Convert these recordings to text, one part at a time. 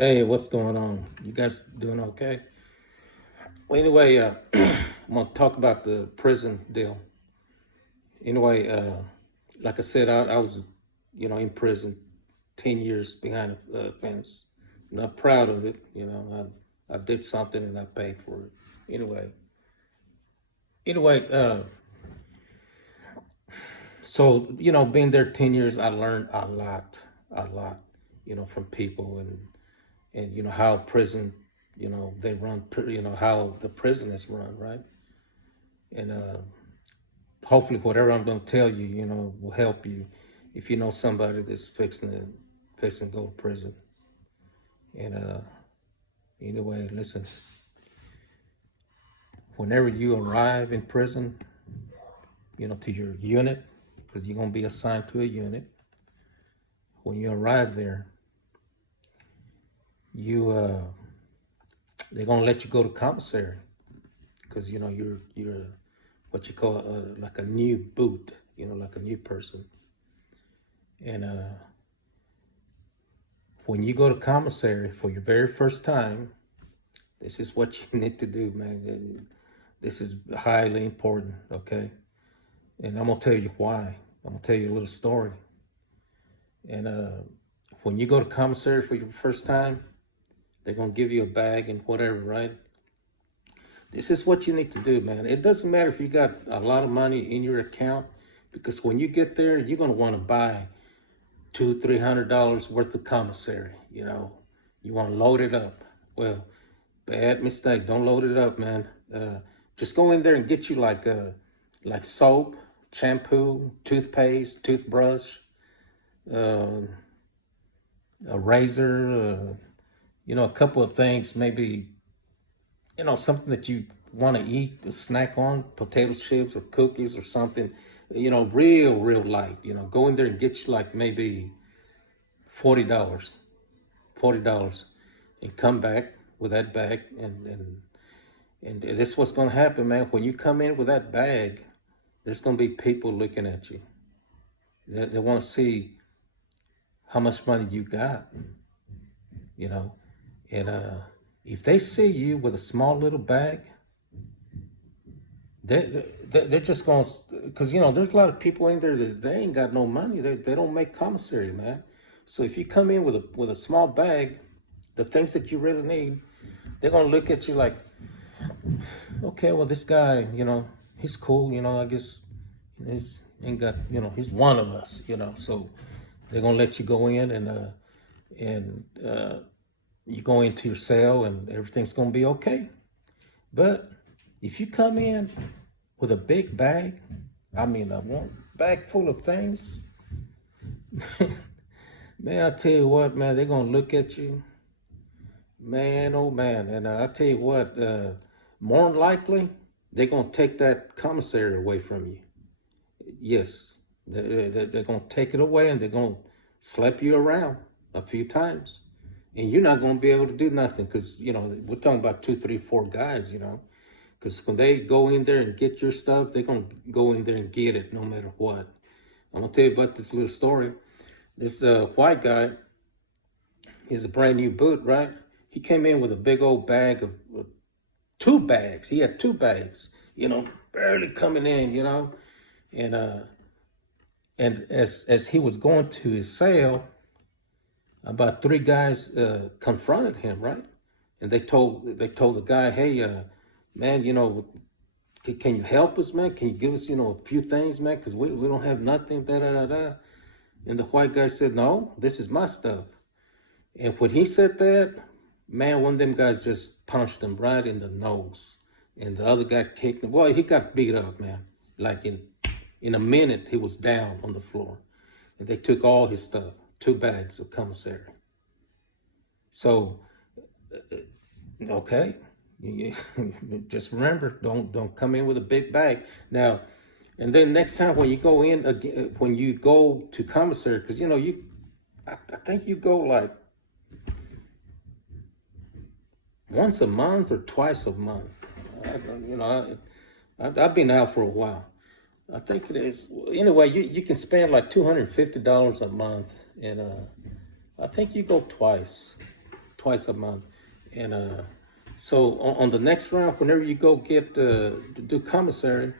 Hey, what's going on? You guys doing okay? Well, anyway, I'm gonna talk about the prison deal. Anyway, like I said, I was, in prison, 10 years behind a fence. Not proud of it. I did something and I paid for it. Anyway, anyway, so being there 10 years, I learned a lot, from people and how prison, they run, how the prison is run, right? And hopefully whatever I'm going to tell you, will help you if you know somebody that's fixing to go to prison. And anyway, listen, whenever you arrive in prison, to your unit, because you're going to be assigned to a unit. When you arrive there, you they're going to let you go to commissary because you're what you call like a new boot, like a new person. And when you go to commissary for your very first time, this is what you need to do, man. This is highly important, okay? And I'm gonna tell you why. I'm gonna tell you a little story. And when you go to commissary for your first time, they're gonna give you a bag and whatever, right? This is what you need to do, man. It doesn't matter if you got a lot of money in your account, because when you get there, you're gonna want to buy $200-300 worth of commissary. You want to load it up. Well, bad mistake. Don't load it up, man. Just go in there and get you like soap, shampoo, toothpaste, toothbrush, uh, a razor, a couple of things, maybe, something that you want to eat, a snack on, potato chips or cookies or something, real light. Go in there and get you like maybe $40, $40, and come back with that bag. And this is what's going to happen, man. When you come in with that bag, there's going to be people looking at you. They want to see how much money you got, you know. And if they see you with a small little bag, they're just going to, because, there's a lot of people in there that they ain't got no money. They don't make commissary, man. So if you come in with a small bag, the things that you really need, they're going to look at you like, okay, well, this guy, he's cool, I guess he's ain't got, he's one of us, so they're gonna let you go in and you go into your cell and everything's gonna be okay. But if you come in with a big bag, I mean, a one bag full of things, man, I tell you what, man, they're gonna look at you, man, oh man, and I tell you what, more than likely, they're gonna take that commissary away from you. Yes, they're going to take it away and they're going to slap you around a few times. And you're not going to be able to do nothing because, we're talking about two, three, four guys, because when they go in there and get your stuff, they're going to go in there and get it no matter what. I'm going to tell you about this little story. This white guy, he's a brand new boot, right? He came in with a big old bag of two bags. He had two bags, barely coming in, and as he was going to his cell, about three guys confronted him, right? And they told the guy, hey, man, can you help us, man? Can you give us, a few things, man? Because we don't have nothing, da da da da. And the white guy said, no, this is my stuff. And when he said that, man, one of them guys just punched him right in the nose. And the other guy kicked him. Well, he got beat up, man. Like in a minute, he was down on the floor. And they took all his stuff, two bags of commissary. So, okay, just remember, don't come in with a big bag. Now, and then next time when you go in again, when you go to commissary, because I think you go like once a month or twice a month. I've been out for a while. I think it is. Anyway, you can spend like $250 a month, and I think you go twice. twice a month. And so on the next round, whenever you go get to do commissary,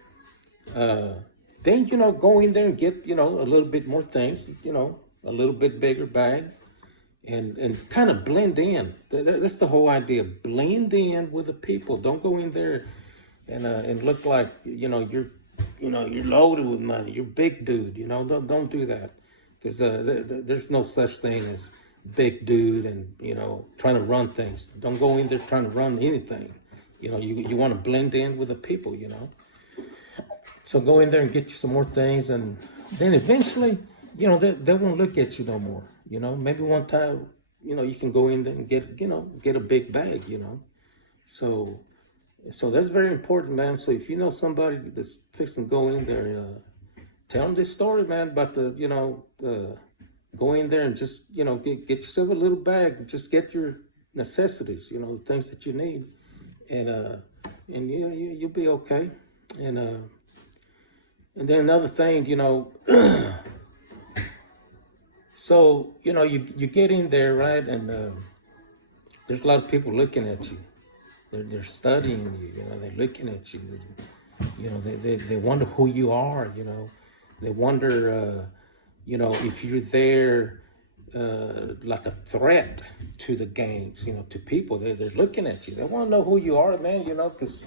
then go in there and get a little bit more things, a little bit bigger bag, and kind of blend in. That's the whole idea. Blend in with the people. Don't go in there and look like you're loaded with money. You're big dude. Don't do that, because there's no such thing as big dude and trying to run things. Don't go in there trying to run anything. You want to blend in with the people. So go in there and get you some more things, and then eventually, they won't look at you no more. Maybe one time, you can go in there and get a big bag. So that's very important, man. So if you know somebody that's fixing to go in there, tell them this story, man, about go in there and just, get yourself a little bag. Just get your necessities, the things that you need, and yeah, you'll be okay. And then another thing, so you get in there, right, and there's a lot of people looking at you. They're studying you. They're looking at you. They wonder who you are. They wonder, if you're there like a threat to the gangs. To people. They're looking at you. They want to know who you are, man. Because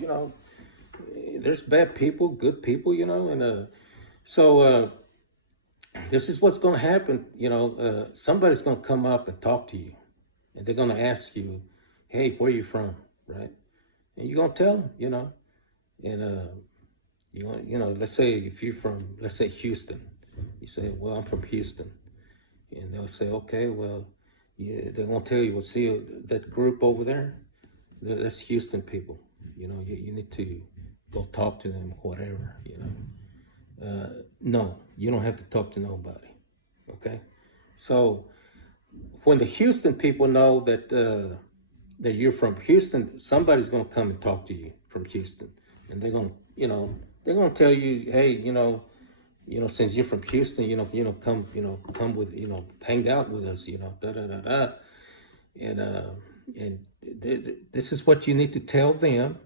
there's bad people, good people. And so this is what's going to happen. Somebody's going to come up and talk to you, and they're going to ask you, "Hey, where are you from?" Right? And you're going to tell them, and let's say if you're from, let's say Houston, you say, "Well, I'm from Houston," and they'll say, "Okay, well, yeah," they're going to tell you, "Well, see that group over there, that's Houston people. You need to go talk to them, whatever. No, you don't have to talk to nobody. Okay, so when the Houston people know that you're from Houston, somebody's going to come and talk to you from Houston, and they're going to, they're going to tell you, hey, since you're from Houston, come with, hang out with us, da da da da, and this is what you need to tell them,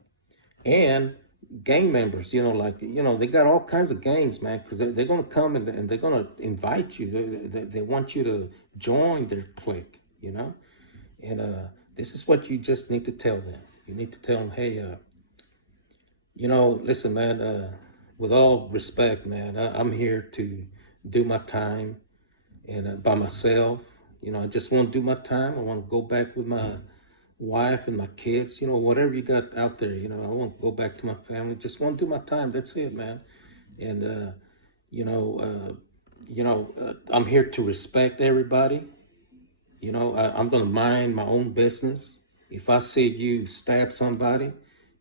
and gang members, they got all kinds of gangs, man, because they're going to come and they're going to invite you. They want you to join their clique, and this is what you just need to tell them. You need to tell them, hey, listen, man, with all respect, man, I'm here to do my time and by myself. I just want to do my time. I want to go back with my wife and my kids, whatever you got out there, I want to go back to my family. Just want to do my time. That's it, man. And, I'm here to respect everybody. I'm going to mind my own business. If I see you stab somebody,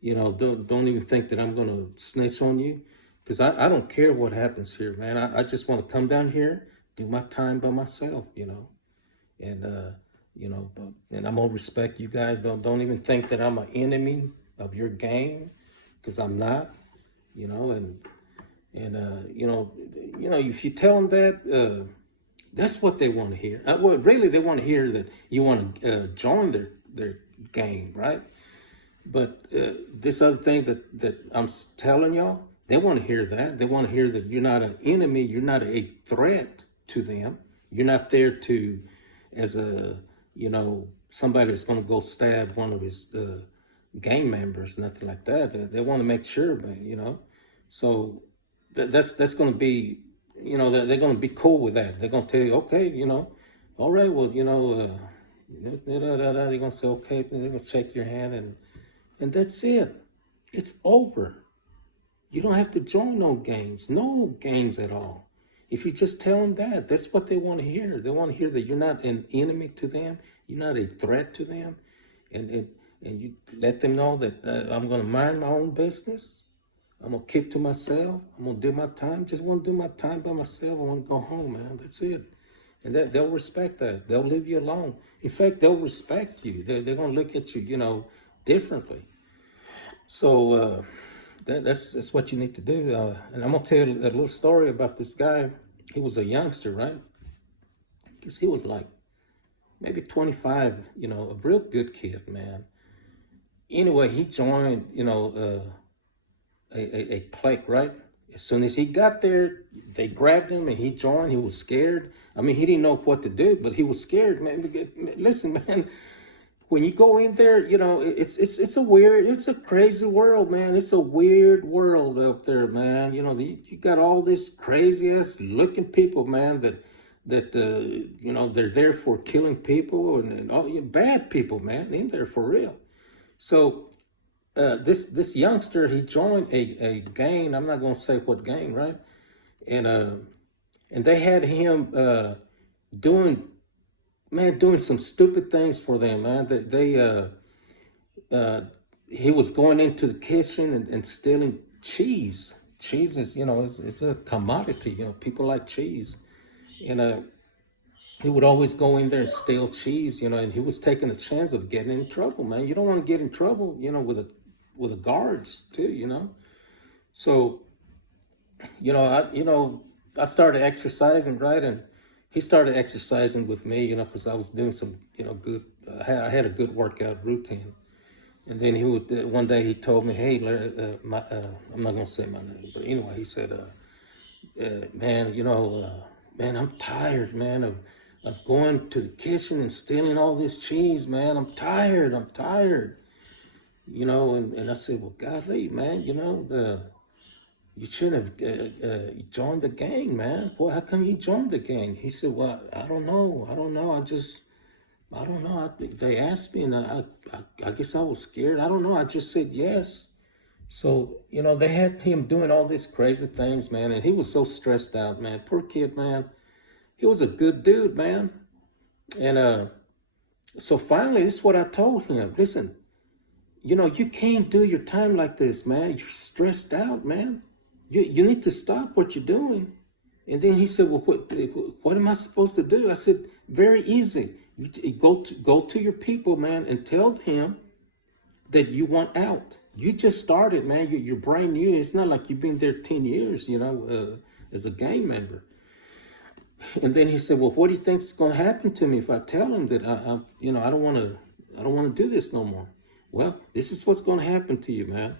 don't even think that I'm going to snitch on you, because I don't care what happens here, man. I just want to come down here, do my time by myself, and, and I'm gonna respect you guys. Don't even think that I'm an enemy of your game, because I'm not. And if you tell them that, that's what they want to hear. Well, really, they want to hear that you want to join their game, right? But this other thing that I'm telling y'all, they want to hear that. They want to hear that you're not an enemy. You're not a threat to them. You're not there to, as a somebody that's going to go stab one of his gang members, nothing like that. They want to make sure, man, So that's going to be, they're going to be cool with that. They're going to tell you, okay, all right, well, they're going to say, okay, they're going to shake your hand, and that's it. It's over. You don't have to join no gangs at all. If you just tell them that, that's what they want to hear. They want to hear that you're not an enemy to them. You're not a threat to them. And you let them know that I'm going to mind my own business. I'm going to keep to myself. I'm going to do my time. Just want to do my time by myself. I want to go home, man. That's it. And they'll respect that. They'll leave you alone. In fact, they'll respect you. They're going to look at you, differently. So that's what you need to do. And I'm going to tell you a little story about this guy. He was a youngster, right? Because he was like maybe 25, a real good kid, man. Anyway, he joined, a clique, right? As soon as he got there, they grabbed him and he joined. He was scared. I mean, he didn't know what to do, but he was scared, man. Listen, man, when you go in there, it's a crazy world, man. It's a weird world out there, man. You got all this crazy ass looking people, man, that they're there for killing people and all bad people, man, in there for real. So this youngster, he joined a gang. I'm not gonna say what gang, right? And and they had him doing doing some stupid things for them, man. Uh, he was going into the kitchen and stealing cheese. Cheese is, it's a commodity. People like cheese, and he would always go in there and steal cheese. And he was taking a chance of getting in trouble, man. You don't want to get in trouble, with the guards too. So I started exercising, right, and he started exercising with me, because I was doing some, good. I had a good workout routine, and then he would one day he told me, "Hey, Larry, I'm not gonna say my name, but anyway, he said, man, man, I'm tired, man, of going to the kitchen and stealing all this cheese, man. I'm tired. I'm tired." And I said, "Well, golly, man, you shouldn't have joined the gang, man. Well, how come you joined the gang?" He said, "Well, I don't know. I don't know. I don't know. They asked me, and I guess I was scared. I don't know. I just said yes." So, they had him doing all these crazy things, man, and he was so stressed out, man. Poor kid, man. He was a good dude, man. And so finally, this is what I told him. Listen, you can't do your time like this, man. You're stressed out, man. You need to stop what you're doing. And then he said, "Well, what am I supposed to do?" I said, "Very easy. You go to your people, man, and tell them that you want out. You just started, man. You're brand new. It's not like you've been there 10 years, as a gang member." And then he said, "Well, what do you think's going to happen to me if I tell him that I don't want to do this no more?" Well, this is what's going to happen to you, man.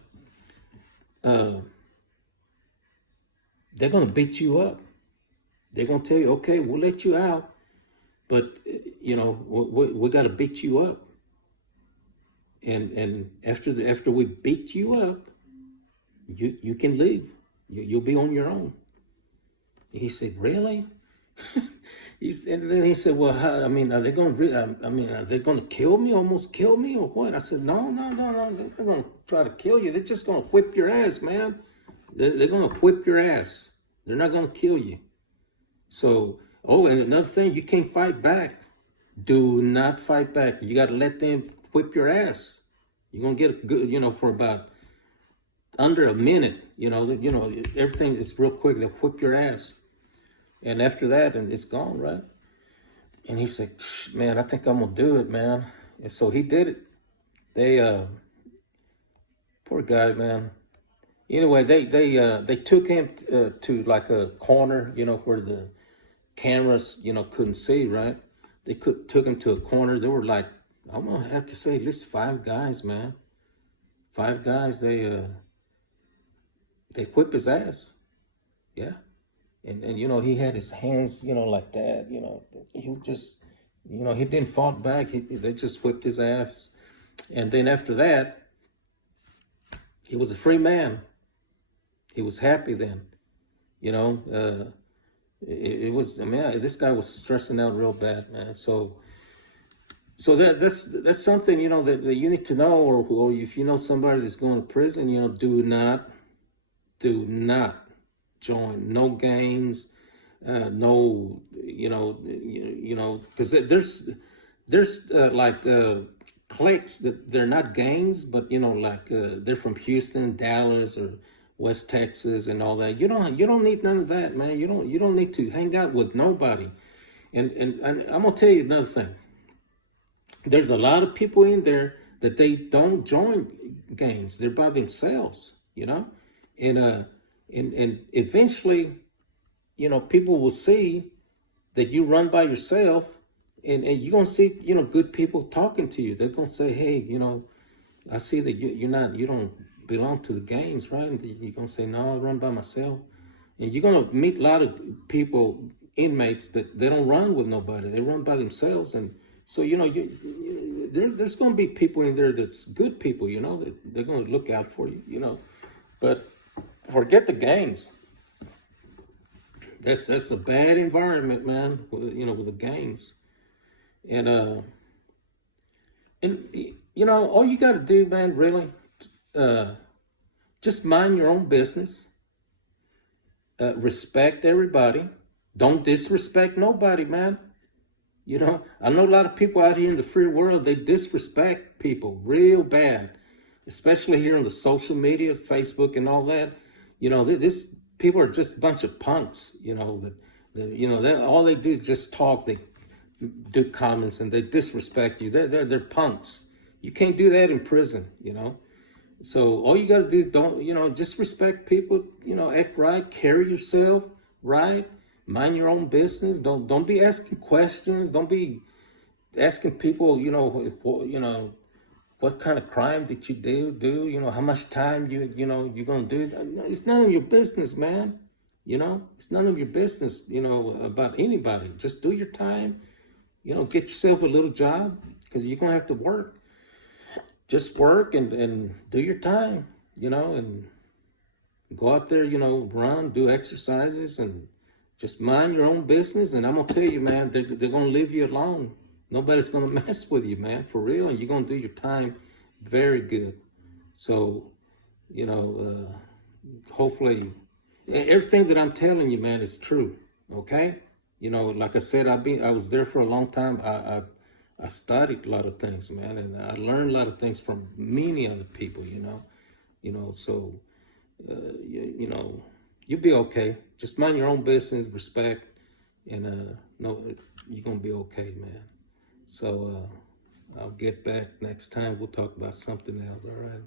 They're going to beat you up. They're going to tell you, "Okay, we'll let you out, but we got to beat you up. And after we beat you up, you can leave. You'll be on your own." He said, "Really?" And then he said, "Well, I mean, are they going to? Are they going to kill me? Almost kill me, or what?" I said, "No. They're not going to try to kill you. They're just going to whip your ass, man. They're going to whip your ass. They're not going to kill you. So, and another thing, you can't fight back. Do not fight back. You got to let them whip your ass. You're going to get a good, for about under a minute. Everything is real quick. They'll whip your ass. And after that, and it's gone, right?" And he said, "Man, I think I'm going to do it, man." And so he did it. They, poor guy, man. Anyway, they took him to like a corner, where the cameras, couldn't see, right? They took him to a corner. There were like, I'm gonna have to say, at least 5 guys, man. 5 guys. They whip his ass, yeah. And he had his hands, like that. He was just, he didn't fight back. They just whipped his ass, and then after that, he was a free man. He was happy then, it was, I mean, this guy was stressing out real bad, man. So that's something, that you need to know, or if you know somebody that's going to prison, do not join no gangs, no, because there's like cliques that they're not gangs, but like they're from Houston, Dallas, or West Texas, and all that. You don't need none of that, man. You don't need to hang out with nobody. And I'm gonna tell you another thing. There's a lot of people in there that they don't join gangs. They're by themselves, and eventually, people will see that you run by yourself, and you're gonna see, good people talking to you. They're gonna say, hey, I see that you don't belong to the gangs, right? And you're gonna say, no, I run by myself. And you're gonna meet a lot of people, inmates, that they don't run with nobody. They run by themselves. And so, there's gonna be people in there that's good people, that they're gonna look out for you. But forget the gangs. That's a bad environment, man. With the gangs. And all you got to do, man, really, just mind your own business. Respect everybody. Don't disrespect nobody, man. I know a lot of people out here in the free world, they disrespect people real bad, especially here on the social media, Facebook and all that. This people are just a bunch of punks, that all they do is just talk. They do comments and they disrespect you. They're punks. You can't do that in prison. So all you gotta do is just respect people. Act right, carry yourself right, mind your own business. Don't be asking questions. Don't be asking people. What kind of crime did you do? How much time you're gonna do? It's none of your business, man. It's none of your business. About anybody. Just do your time. Get yourself a little job because you're gonna have to work. Just work and do your time, and go out there, run, do exercises, and just mind your own business. And I'm gonna tell you, man, they're gonna leave you alone. Nobody's gonna mess with you, man, for real. And you're gonna do your time very good. So, hopefully, everything that I'm telling you, man, is true. Okay. Like I said, I was there for a long time. I studied a lot of things, man, and I learned a lot of things from many other people. So you'll be okay. Just mind your own business, respect, and no, you're gonna be okay, man. So I'll get back next time. We'll talk about something else. All right.